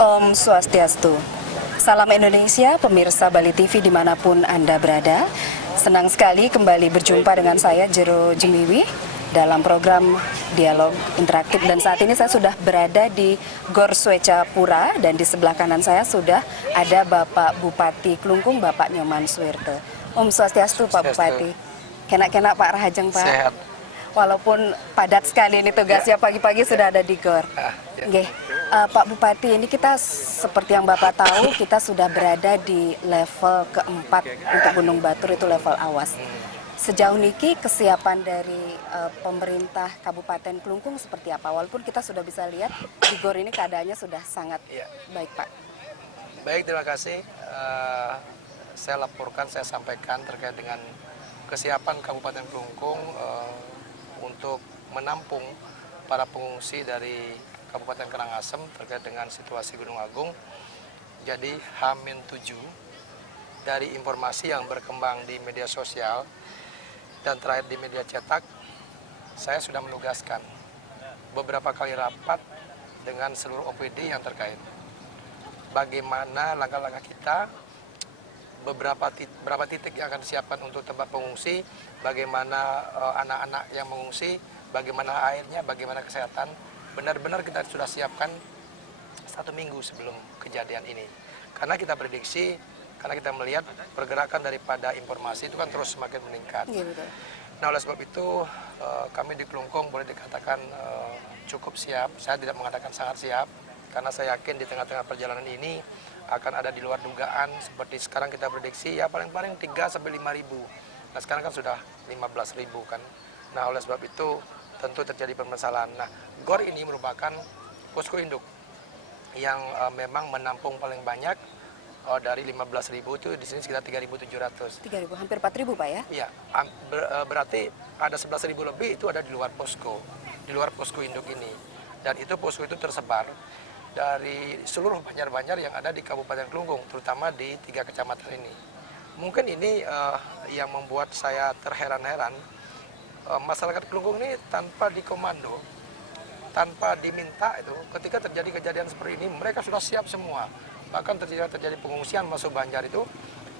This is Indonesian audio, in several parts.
Om Swastiastu. Salam Indonesia, pemirsa Bali TV dimanapun Anda berada. Senang sekali kembali berjumpa dengan saya, Jero Jemiwi, dalam program Dialog Interaktif. Dan saat ini saya sudah berada di Gor Sweca Pura, dan di sebelah kanan saya sudah ada Bapak Bupati Klungkung, Bapak Nyoman Suwirte. Om Swastiastu, Pak Bupati. Kenak-kenak Pak Rahajeng, Pak. Sehat. Walaupun padat sekali ini tugasnya, pagi-pagi sudah ada di Gor. Nggih. Pak Bupati, ini kita seperti yang Bapak tahu, kita sudah berada di level keempat untuk Gunung Batur, itu level awas. Sejauh niki kesiapan dari pemerintah Kabupaten Klungkung seperti apa? Walaupun kita sudah bisa lihat di Gor ini keadaannya sudah sangat baik, Pak. Baik, terima kasih. Saya laporkan, saya sampaikan terkait dengan kesiapan Kabupaten Klungkung untuk menampung para pengungsi dari Kabupaten Karangasem terkait dengan situasi Gunung Agung. Jadi H-7 dari informasi yang berkembang di media sosial dan terakhir di media cetak, saya sudah menugaskan beberapa kali rapat dengan seluruh OPD yang terkait. Bagaimana langkah-langkah kita, beberapa titik yang akan disiapkan untuk tempat pengungsi, bagaimana anak-anak yang mengungsi, bagaimana airnya, bagaimana kesehatan. Benar-benar kita sudah siapkan 1 minggu sebelum kejadian ini. Karena kita prediksi, karena kita melihat pergerakan daripada informasi itu kan terus semakin meningkat. Iya, betul. Nah, oleh sebab itu kami di Klungkung boleh dikatakan cukup siap. Saya tidak mengatakan sangat siap, karena saya yakin di tengah-tengah perjalanan ini akan ada di luar dugaan. Seperti sekarang kita prediksi ya paling-paling 3-5 ribu. Nah, sekarang kan sudah 15 ribu kan. Nah, oleh sebab itu tentu terjadi permasalahan. Nah, Gor ini merupakan posko induk yang memang menampung paling banyak. Dari 15.000 itu di sini sekitar 3.700. 3.000, hampir 4.000, Pak ya? Iya, berarti ada 11.000 lebih itu ada di luar posko induk ini. Dan itu posko itu tersebar dari seluruh banjar-banjar yang ada di Kabupaten Klungkung, terutama di 3 kecamatan ini. Mungkin ini yang membuat saya terheran-heran. Masyarakat Klungkung ini tanpa dikomando, tanpa diminta itu, ketika terjadi kejadian seperti ini, mereka sudah siap semua. Bahkan terjadi pengungsian masuk Banjar itu,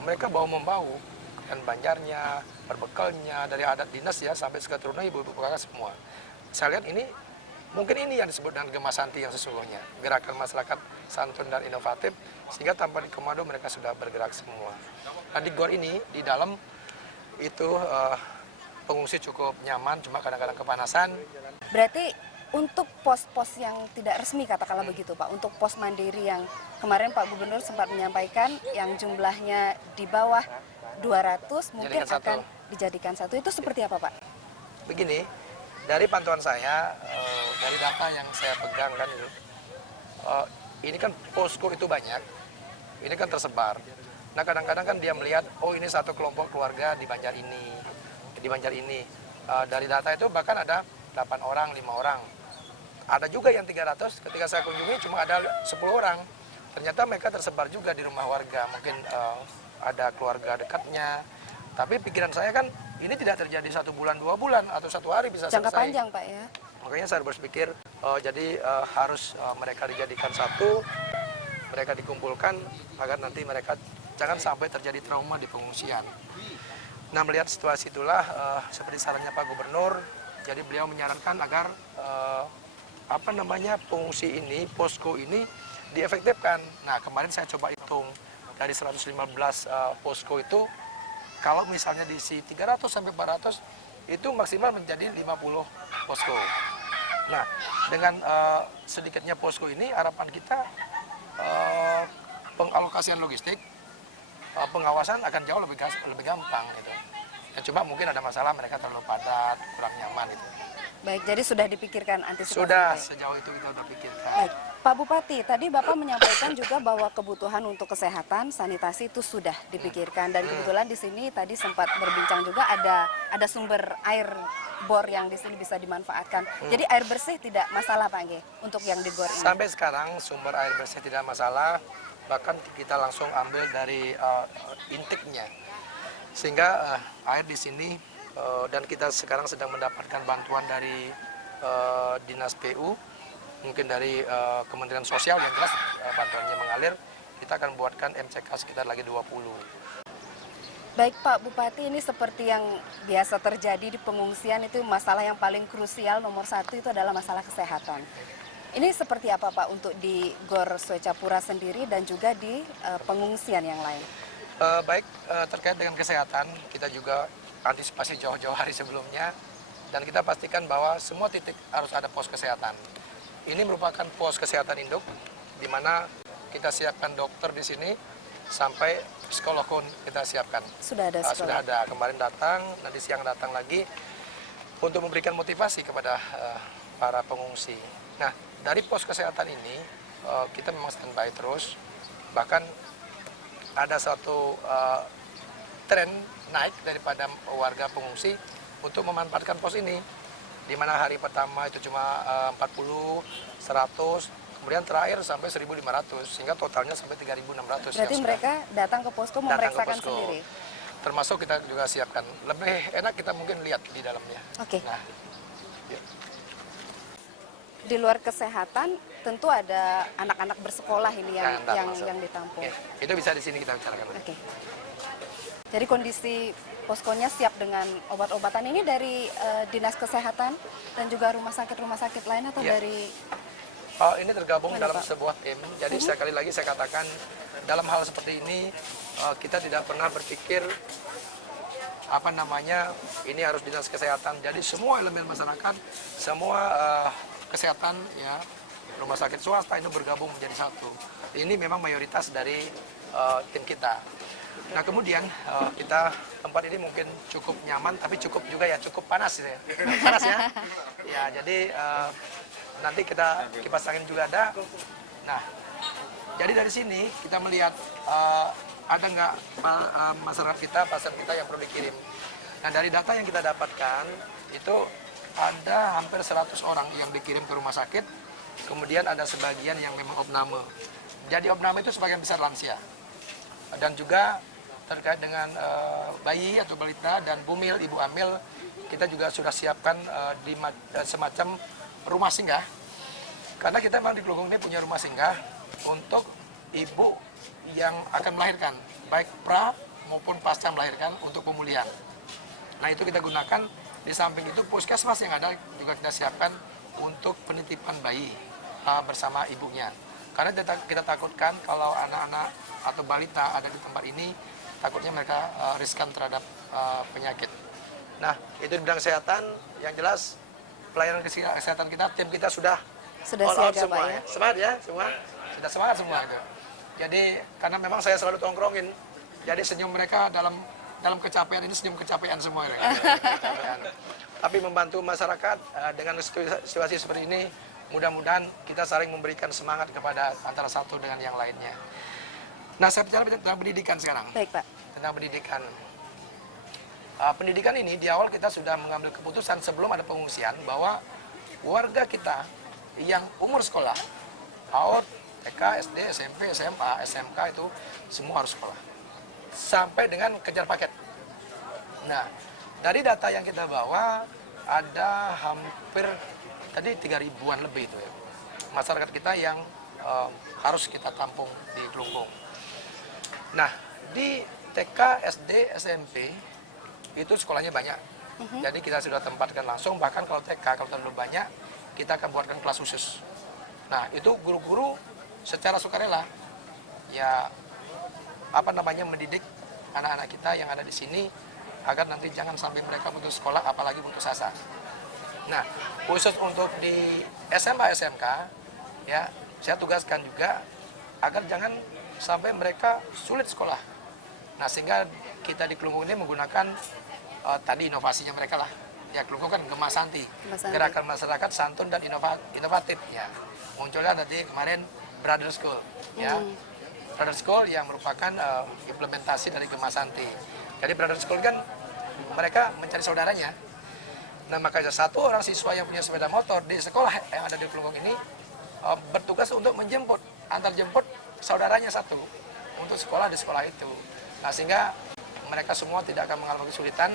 mereka bawa-membau dan Banjarnya, berbekalnya, dari adat dinas ya, sampai seketurunan ibu-ibu kakak semua. Saya lihat ini, mungkin ini yang disebut dengan Gemasanti yang sesungguhnya. Gerakan masyarakat santun dan inovatif, sehingga tanpa dikomando mereka sudah bergerak semua. Nah, di Gor ini, di dalam itu pengungsi cukup nyaman, cuma kadang-kadang kepanasan. Berarti untuk pos-pos yang tidak resmi, katakanlah begitu, Pak, untuk pos mandiri yang kemarin Pak Gubernur sempat menyampaikan yang jumlahnya di bawah 200 mungkin akan dijadikan satu, itu seperti apa, Pak? Begini, dari pantauan saya, dari data yang saya pegang kan, ini kan posko itu banyak, ini kan tersebar. Nah, kadang-kadang kan dia melihat, oh ini satu kelompok keluarga di Banjar ini, dari data itu bahkan ada 8 orang, 5 orang. Ada juga yang 300, ketika saya kunjungi cuma ada 10 orang. Ternyata mereka tersebar juga di rumah warga, mungkin ada keluarga dekatnya. Tapi pikiran saya kan, ini tidak terjadi 1 bulan, 2 bulan, atau 1 hari bisa selesai. Jangka panjang, Pak ya. Makanya saya berpikir, jadi harus mereka dijadikan satu, mereka dikumpulkan, agar nanti mereka jangan sampai terjadi trauma di pengungsian. Nah, melihat situasi itulah, seperti sarannya Pak Gubernur, jadi beliau menyarankan agar pengungsi ini, posko ini diefektifkan. Nah, kemarin saya coba hitung dari 115 posko itu, kalau misalnya diisi 300 sampai 400 itu maksimal menjadi 50 posko. Nah, dengan sedikitnya posko ini, harapan kita pengalokasian logistik, pengawasan akan jauh lebih gampang gitu. Dan cuma mungkin ada masalah, mereka terlalu padat, kurang nyaman itu. Baik, jadi sudah dipikirkan antisipasi. Sudah, baik. sejauh itu kita sudah pikirkan. Baik, Pak Bupati, tadi Bapak menyampaikan juga bahwa kebutuhan untuk kesehatan, sanitasi itu sudah dipikirkan. Dan kebetulan di sini tadi sempat berbincang juga ada sumber air bor yang di sini bisa dimanfaatkan. Jadi air bersih tidak masalah, Pak Nge, untuk yang di Gor ini? Sampai sekarang sumber air bersih tidak masalah, bahkan kita langsung ambil dari intake-nya. Sehingga air di sini, dan kita sekarang sedang mendapatkan bantuan dari Dinas PU mungkin dari Kementerian Sosial yang jelas bantuannya mengalir, kita akan buatkan MCK sekitar lagi 20. Baik Pak Bupati, ini seperti yang biasa terjadi di pengungsian itu masalah yang paling krusial nomor satu itu adalah masalah kesehatan. Ini seperti apa Pak untuk di Gor Swecapura sendiri dan juga di pengungsian yang lain? Baik, terkait dengan kesehatan, kita juga antisipasi jauh-jauh hari sebelumnya, dan kita pastikan bahwa semua titik harus ada pos kesehatan. Ini merupakan pos kesehatan induk, di mana kita siapkan dokter di sini, sampai psikolog pun kita siapkan. Sudah ada psikolog? Sudah ada, kemarin datang, nanti siang datang lagi, untuk memberikan motivasi kepada para pengungsi. Nah, dari pos kesehatan ini, kita memang standby terus, bahkan ada satu tren naik daripada warga pengungsi untuk memanfaatkan pos ini, di mana hari pertama itu cuma 40, 100, kemudian terakhir sampai 1.500, sehingga totalnya sampai 3.600. Berarti mereka datang ke posko memeriksakan posko. sendiri? Termasuk kita juga siapkan. Lebih enak kita mungkin lihat di dalamnya. Oke. Nah, yuk. Di luar kesehatan, tentu ada anak-anak bersekolah ini yang ditampung. Ya, itu bisa di sini kita bicarakan. Oke. Jadi kondisi poskonya siap dengan obat-obatan ini dari Dinas Kesehatan dan juga rumah sakit lain atau Ya. dari... Ini tergabung Mana, dalam Pak? sebuah tim. Jadi sekali lagi saya katakan, dalam hal seperti ini kita tidak pernah berpikir ini harus dinas kesehatan. Jadi semua elemen masyarakat, semua kesehatan, ya, rumah sakit swasta itu bergabung menjadi satu. Ini memang mayoritas dari tim kita. Nah, kemudian tempat ini mungkin cukup nyaman, tapi cukup juga ya cukup panas ya. Panas ya. Ya, jadi nanti kita kipas angin juga ada. Nah, jadi dari sini kita melihat ada nggak masyarakat kita, pasien kita yang perlu dikirim. Nah, dari data yang kita dapatkan itu ada hampir 100 orang yang dikirim ke rumah sakit. Kemudian ada sebagian yang memang opname. Jadi opname itu sebagian besar lansia. Dan juga terkait dengan bayi atau balita dan bumil, ibu hamil, kita juga sudah siapkan di semacam rumah singgah. Karena kita memang di Klungkung ini punya rumah singgah untuk ibu yang akan melahirkan, baik pra maupun pasca melahirkan untuk pemulihan. Nah, itu kita gunakan. Di samping itu puskesmas yang ada juga kita siapkan untuk penitipan bayi bersama ibunya. Karena kita takutkan kalau anak-anak atau balita ada di tempat ini, takutnya mereka riskan terhadap penyakit. Nah, itu di bidang kesehatan. Yang jelas pelayanan kesehatan kita, tim kita sudah all out siaga, semua Pak, ya? Semangat ya semua, sudah semangat semua itu. Jadi karena memang saya selalu tongkrongin, jadi senyum mereka dalam kecapean ini senyum kecapean semua ya. Tapi membantu masyarakat dengan situasi seperti ini, mudah-mudahan kita saling memberikan semangat kepada antara satu dengan yang lainnya. Nah, saya bicara tentang pendidikan sekarang. Baik, Pak. Tentang pendidikan. Pendidikan ini di awal kita sudah mengambil keputusan sebelum ada pengungsian bahwa warga kita yang umur sekolah, PAUD, TK, SD, SMP, SMA, SMK itu semua harus sekolah. Sampai dengan kejar paket. Nah, dari data yang kita bawa ada hampir tadi 3.000-an lebih itu ya. Masyarakat kita yang harus kita tampung di Klungkung. Nah, di TK, SD, SMP itu sekolahnya banyak. Jadi kita sudah tempatkan langsung, bahkan kalau TK kalau terlalu banyak, kita akan buatkan kelas khusus. Nah, itu guru-guru secara sukarela ya mendidik anak-anak kita yang ada di sini agar nanti jangan sampai mereka putus sekolah, apalagi putus asa. Nah, khusus untuk di SMA SMK ya, saya tugaskan juga agar jangan sampai mereka sulit sekolah. Nah, sehingga kita di Klungkung ini menggunakan tadi inovasinya mereka lah. Ya, Klungkung kan Gema Santi, gerakan masyarakat santun dan inovatif ya. Munculnya tadi kemarin Brother School ya. Brother School yang merupakan implementasi dari Gema Santi. Jadi Brother School kan mereka mencari saudaranya. Nah, makanya satu orang siswa yang punya sepeda motor di sekolah yang ada di Klungkung ini bertugas untuk antar jemput saudaranya satu untuk sekolah di sekolah itu. Nah, sehingga mereka semua tidak akan mengalami kesulitan.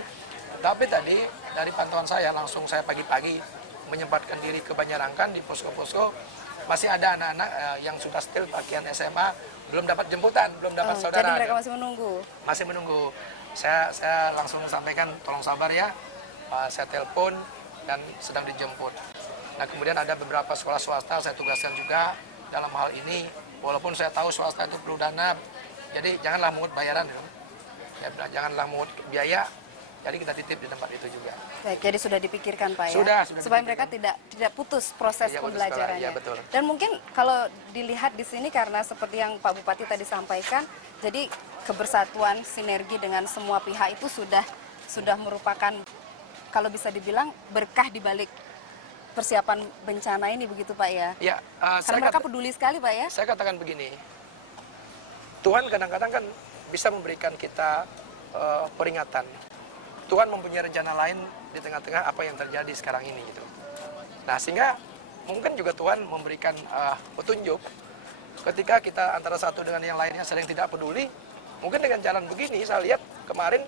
Tapi tadi dari pantauan saya langsung saya pagi-pagi menyempatkan diri ke Banjarangkan di posko-posko, masih ada anak-anak yang sudah still pakaian SMA, belum dapat jemputan, belum dapat saudara. Jadi mereka masih menunggu. Masih menunggu. Saya langsung sampaikan, tolong sabar ya, saya telepon dan sedang dijemput. Nah kemudian ada beberapa sekolah swasta saya tugaskan juga dalam hal ini, walaupun saya tahu swasta itu perlu dana, jadi janganlah mungut bayaran, ya, janganlah mungut biaya, jadi kita titip di tempat itu juga. Baik, jadi sudah dipikirkan Pak ya? Sudah supaya dipikirkan. mereka tidak putus proses Iya, putus pembelajarannya. sekolah, iya, betul. Dan mungkin kalau dilihat di sini karena seperti yang Pak Bupati tadi sampaikan, jadi kebersatuan, sinergi dengan semua pihak itu sudah merupakan, kalau bisa dibilang, berkah di balik persiapan bencana ini, begitu Pak ya? Ya, Karena mereka peduli sekali Pak ya? saya katakan begini, Tuhan kadang-kadang kan bisa memberikan kita peringatan. Tuhan mempunyai rencana lain di tengah-tengah apa yang terjadi sekarang ini gitu. Nah sehingga mungkin juga Tuhan memberikan petunjuk ketika kita antara satu dengan yang lainnya sering tidak peduli. Mungkin dengan jalan begini saya lihat kemarin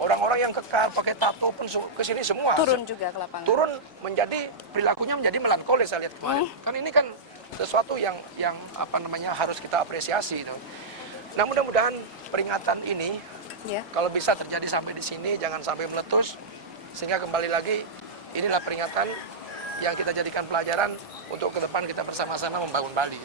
orang-orang yang kekar pakai tato pun kesini semua. Turun juga ke lapangan. Turun menjadi perilakunya menjadi melankolis saya lihat kemarin. Kan ini kan sesuatu yang apa namanya harus kita apresiasi. Gitu. Nah mudah-mudahan peringatan ini Ya. kalau bisa terjadi sampai di sini, jangan sampai meletus, sehingga kembali lagi inilah peringatan yang kita jadikan pelajaran untuk ke depan kita bersama-sama membangun Bali.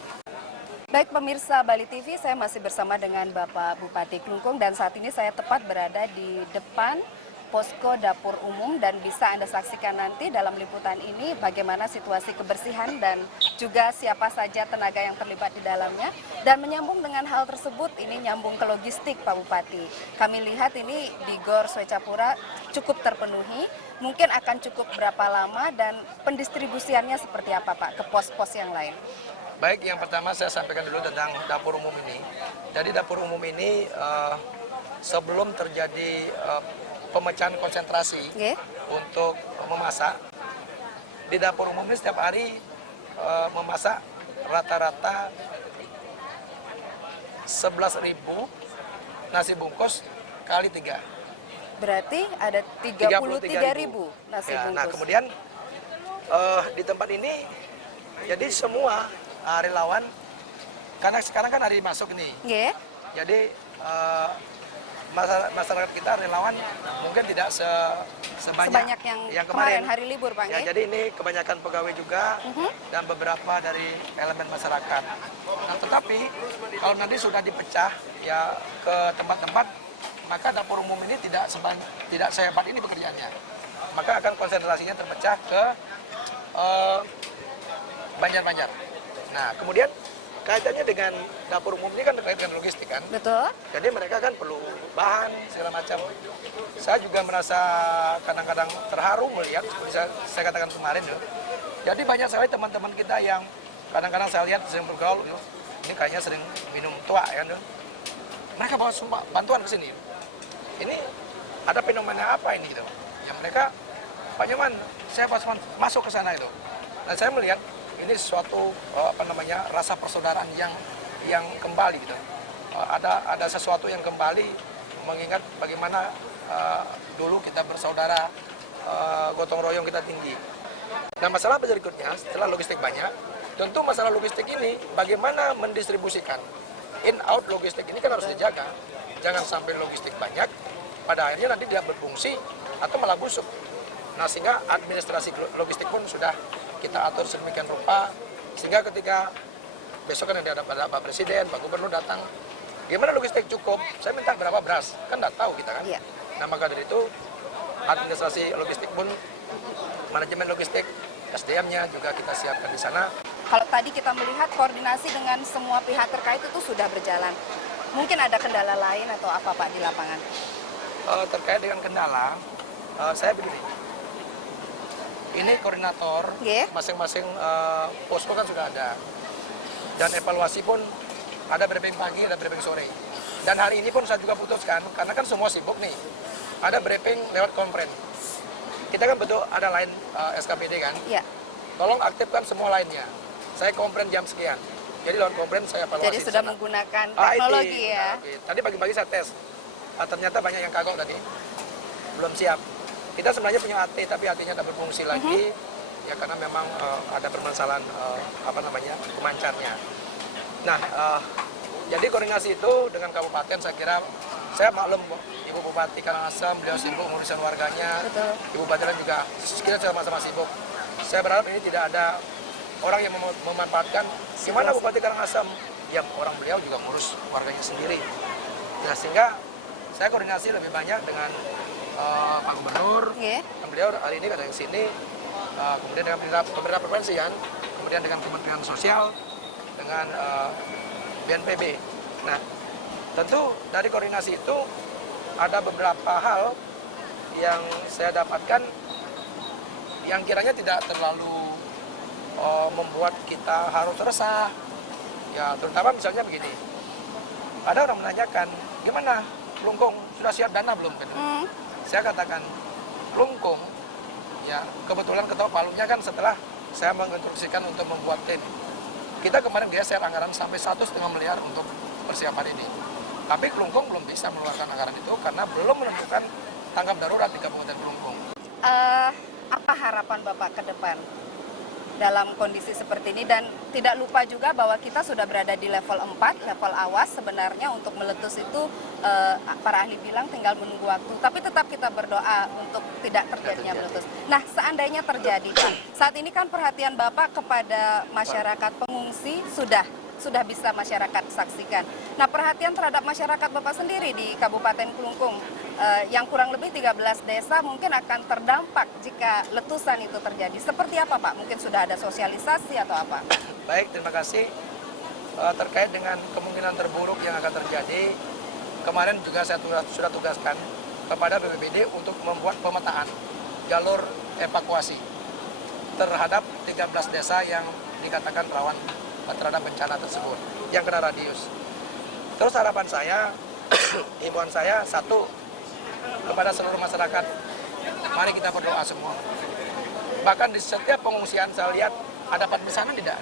Baik pemirsa Bali TV, saya masih bersama dengan Bapak Bupati Klungkung dan saat ini saya tepat berada di depan posko dapur umum dan bisa Anda saksikan nanti dalam liputan ini bagaimana situasi kebersihan dan juga siapa saja tenaga yang terlibat di dalamnya. Dan menyambung dengan hal tersebut, ini nyambung ke logistik Pak Bupati. Kami lihat ini di Gor Swecapura cukup terpenuhi, mungkin akan cukup berapa lama dan pendistribusiannya seperti apa Pak ke pos-pos yang lain? Baik, yang pertama saya sampaikan dulu tentang dapur umum ini. Jadi dapur umum ini sebelum terjadi pemecahan konsentrasi untuk memasak, di dapur umum ini setiap hari memasak rata-rata 11.000 nasi bungkus kali 3. Berarti ada 33.000 nasi ya, bungkus. Nah kemudian di tempat ini jadi semua relawan, karena sekarang kan hari masuk nih, jadi masyarakat kita relawan mungkin tidak sebanyak yang kemarin hari libur Pak. Ya, jadi ini kebanyakan pegawai juga dan beberapa dari elemen masyarakat. Nah, tetapi kalau nanti sudah dipecah ya ke tempat-tempat, maka dapur umum ini tidak sehebat ini bekerjanya. Maka akan konsentrasinya terpecah ke Banjar-Banjar. Nah, kemudian kaitannya dengan dapur umum ini kan terkait dengan logistik kan? Betul. Jadi mereka kan perlu bahan segala macam. Saya juga merasa kadang-kadang terharu melihat seperti saya katakan kemarin loh. Jadi banyak sekali teman-teman kita yang kadang-kadang saya lihat sering bergaul, loh. Ini kayaknya sering minum tua ya, loh. Mereka bawa sumpah bantuan ke sini. Ini ada fenomena apa ini gitu? Yang mereka, Pak Nyoman, saya pas masuk ke sana itu. Dan saya melihat ini sesuatu rasa persaudaraan yang kembali gitu. Ada sesuatu yang kembali mengingat bagaimana dulu kita bersaudara, gotong royong kita tinggi. Nah masalah berikutnya setelah logistik banyak, tentu masalah logistik ini bagaimana mendistribusikan. In out logistik ini kan harus dijaga. Jangan sampai logistik banyak, pada akhirnya nanti tidak berfungsi atau malah busuk. Nah sehingga administrasi logistik pun sudah kita atur sedemikian rupa sehingga ketika besok kan ada Pak Presiden, Pak Gubernur datang, gimana logistik cukup? Saya minta berapa beras? Kan nggak tahu kita kan. Iya. Nah maka dari itu administrasi logistik pun, manajemen logistik, SDM-nya juga kita siapkan di sana. Kalau tadi kita melihat koordinasi dengan semua pihak terkait itu sudah berjalan. Mungkin ada kendala lain atau apa Pak di lapangan? Terkait dengan kendala, saya begini. Ini koordinator, masing-masing posko kan sudah ada. Dan evaluasi pun ada briefing pagi, ada briefing sore. Dan hari ini pun saya juga putuskan, karena kan semua sibuk nih. Ada briefing lewat konferensi. Kita kan betul ada line SKPD kan? Iya. Tolong aktifkan semua lainnya. Saya konferensi jam sekian. Jadi lewat konferensi saya evaluasi. Jadi sudah menggunakan teknologi ya? Tadi pagi-pagi saya tes. Ternyata banyak yang kagok tadi. Belum siap. Kita sebenarnya punya AT, tapi AT-nya tidak berfungsi lagi. ya karena memang ada permasalahan pemancarnya. Nah, jadi koordinasi itu dengan kabupaten saya kira saya maklum Ibu Bupati Karangasem, beliau sibuk ngurusin warganya. Betul. Ibu Bupati juga kita sama-sama sibuk. Saya berharap ini tidak ada orang yang memanfaatkan gimana Bupati Karangasem, yang orang beliau juga ngurus warganya sendiri. Nah, sehingga saya koordinasi lebih banyak dengan Pak Gubernur, dan beliau hari ini ada yang sini, kemudian dengan pemerintah provinsi kan, kemudian dengan Kementerian Sosial, dengan BNPB. Nah, tentu dari koordinasi itu ada beberapa hal yang saya dapatkan yang kiranya tidak terlalu membuat kita harus resah. Ya, terutama misalnya begini, ada orang menanyakan, gimana Klungkung sudah siap dana belum? Saya katakan, Klungkung, ya kebetulan ketua Palungnya kan setelah saya menginstruksikan untuk membuat tim. Kita kemarin geser anggaran sampai 1,5 miliar untuk persiapan ini. Tapi Klungkung belum bisa mengeluarkan anggaran itu karena belum menentukan tanggap darurat di Kabupaten Klungkung. Apa harapan Bapak ke depan dalam kondisi seperti ini, dan tidak lupa juga bahwa kita sudah berada di level 4, level awas sebenarnya untuk meletus itu para ahli bilang tinggal menunggu waktu, tapi tetap kita berdoa untuk tidak terjadinya meletus. Nah, seandainya terjadi Pak, saat ini kan perhatian Bapak kepada masyarakat pengungsi sudah bisa masyarakat saksikan. Nah, perhatian terhadap masyarakat Bapak sendiri di Kabupaten Klungkung yang kurang lebih 13 desa mungkin akan terdampak jika letusan itu terjadi. Seperti apa Pak? Mungkin sudah ada sosialisasi atau apa? Baik, terima kasih. Terkait dengan kemungkinan terburuk yang akan terjadi, kemarin juga saya sudah tugaskan kepada BPBD untuk membuat pemetaan jalur evakuasi terhadap 13 desa yang dikatakan rawan terhadap bencana tersebut yang kena radius. Terus harapan saya, himbauan saya, satu, kepada seluruh masyarakat, mari kita berdoa semua. Bahkan di setiap pengungsian saya lihat ada pesanan tidak.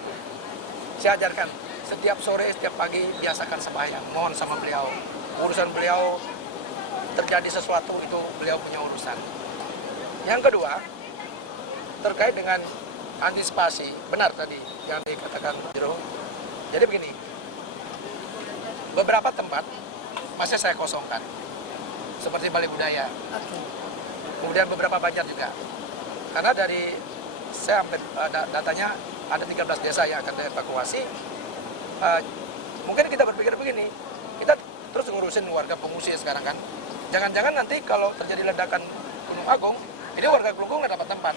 Saya ajarkan setiap sore, setiap pagi biasakan sembahyang. Mohon sama beliau, urusan beliau terjadi sesuatu itu beliau punya urusan. Yang kedua, terkait dengan antisipasi, benar tadi yang dikatakan Jero. Jadi begini, beberapa tempat masih saya kosongkan, seperti Balai Budaya. Kemudian beberapa banjar juga. Karena dari saya sampai datanya ada 13 desa yang akan dievakuasi. Mungkin kita berpikir begini, kita terus ngurusin warga pengungsi sekarang kan. Jangan-jangan nanti kalau terjadi ledakan Gunung Agung, ini warga Klungkung nggak dapat tempat.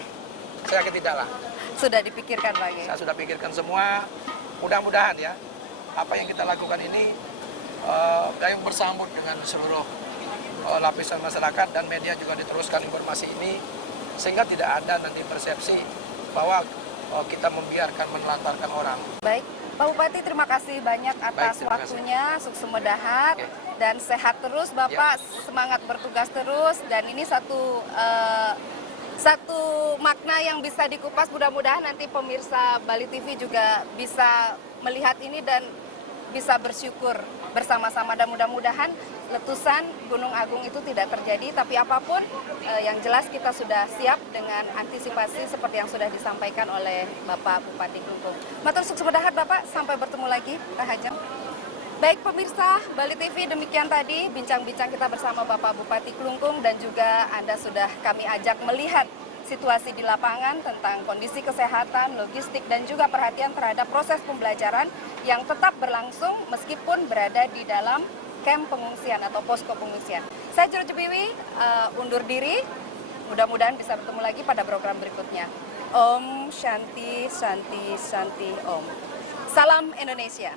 Saya yakin tidak lah. Sudah dipikirkan lagi? Saya sudah pikirkan semua. Mudah-mudahan ya, apa yang kita lakukan ini yang bersambut dengan seluruh lapisan masyarakat, dan media juga diteruskan informasi ini sehingga tidak ada nanti persepsi bahwa kita membiarkan menelantarkan orang. Baik, Pak Bupati, terima kasih banyak atas waktunya. Sukses Dahat dan sehat terus Bapak, semangat bertugas terus, dan ini satu makna yang bisa dikupas. Mudah-mudahan nanti pemirsa Bali TV juga bisa melihat ini dan bisa bersyukur bersama-sama, dan mudah-mudahan letusan Gunung Agung itu tidak terjadi. Tapi apapun yang jelas kita sudah siap dengan antisipasi seperti yang sudah disampaikan oleh Bapak Bupati Klungkung. Matur sukses Dahat Bapak, sampai bertemu lagi Rahajeng. Baik pemirsa Bali TV, demikian tadi bincang-bincang kita bersama Bapak Bupati Klungkung, dan juga Anda sudah kami ajak melihat situasi di lapangan tentang kondisi kesehatan, logistik, dan juga perhatian terhadap proses pembelajaran yang tetap berlangsung meskipun berada di dalam kamp pengungsian atau posko pengungsian. Saya Jero Jebiwi, undur diri. Mudah-mudahan bisa bertemu lagi pada program berikutnya. Om Shanti Shanti Shanti Om. Salam Indonesia.